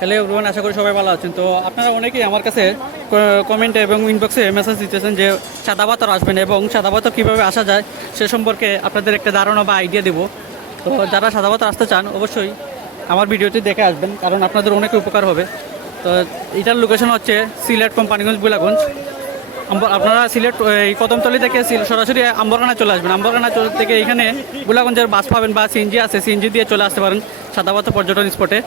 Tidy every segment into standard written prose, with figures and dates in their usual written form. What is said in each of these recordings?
Hello everyone, আশা করি সবাই ভালো আছেন। তো আপনারা অনেকেই আমার কাছে কমেন্টে এবং ইনবক্সে মেসেজ দিতেছেন যে সাদা পাথর আসবেন এবং সাদা পাথর কীভাবে আসা যায় সে সম্পর্কে আপনাদের একটা ধারণা বা আইডিয়া দেবো। তো যারা সাদা পাথর আসতে চান অবশ্যই আমার ভিডিওটি দেখে আসবেন, কারণ আপনাদের অনেক উপকার হবে। তো এটার লোকেশন হচ্ছে সিলেট কোম্পানিগঞ্জ বুলাগঞ্জ। আপনারা সিলেট এই কদমতলি থেকে সরাসরি আম্বরখানা চলে আসবেন। আম্বরখানা থেকে এখানে বুলাগঞ্জের বাস পাবেন বা সিএনজি আছে, সিএনজি দিয়ে চলে আসতে পারেন সাদা পাথর পর্যটন স্পটে।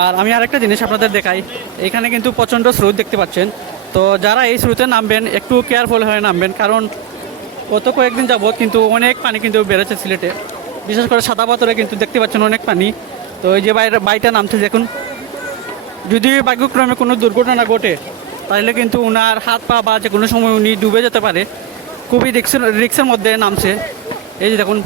আর আমি আরেকটা জিনিস আপনাদের দেখাই, এখানে কিন্তু প্রচণ্ড স্রোত দেখতে পাচ্ছেন। তো যারা এই স্রোতে নামবেন একটু কেয়ারফুল হয়ে নামবেন, কারণ গত কয়েকদিন যাবৎ কিন্তু অনেক পানি কিন্তু বেড়েছে সিলেটে, বিশেষ করে সাদা পাথরে কিন্তু দেখতে পাচ্ছেন অনেক পানি। তো এই যে বাইটা নামছে দেখুন, যদি ভাগ্যক্রমে কোনো দুর্ঘটনা ঘটে তাহলে কিন্তু ওনার হাত পা বা যে কোনো সময় উনি ডুবে যেতে পারে। খুবই রিক্সের মধ্যে নামছে। এই যে দেখুন,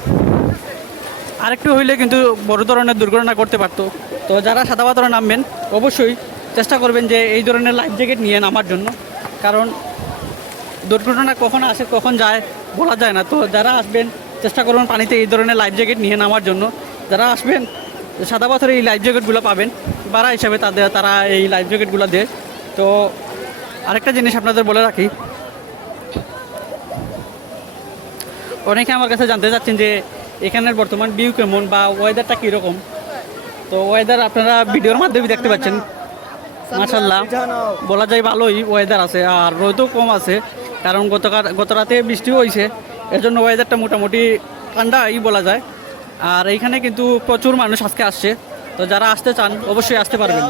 আরেকটু হইলে কিন্তু বড় ধরনের দুর্ঘটনা করতে পারতো। তো যারা সাদা পাথরে নামবেন অবশ্যই চেষ্টা করবেন যে এই ধরনের লাইফ জ্যাকেট নিয়ে নামার জন্য, কারণ দুর্ঘটনা কখন আসে কখন যায় বলা যায় না। তো যারা আসবেন চেষ্টা করবেন পানিতে এই ধরনের লাইফ জ্যাকেট নিয়ে নামার জন্য। যারা আসবেন সাদা পাথরে এই লাইফ জ্যাকেটগুলো পাবেন ভাড়া হিসাবে, তারা এই লাইফ জ্যাকেটগুলো দেয়। তো আরেকটা জিনিস আপনাদের বলে রাখি, অনেকে আমার কাছে জানতে চাচ্ছেন যে এখানের বর্তমান ভিউ কেমন বা ওয়েদারটা কীরকম। তো ওয়েদার আপনারা ভিডিওর মাধ্যমে দেখতে পাচ্ছেন, মাশাআল্লাহ বলা যায় ভালোই ওয়েদার আছে, আর রোদও কম আছে, কারণ গত রাতে বৃষ্টিও হয়েছে, এর জন্য ওয়েদারটা মোটামুটি ঠান্ডাই বলা যায়। আর এইখানে কিন্তু প্রচুর মানুষ আজকে আসছে। তো যারা আসতে চান অবশ্যই আসতে পারবেন।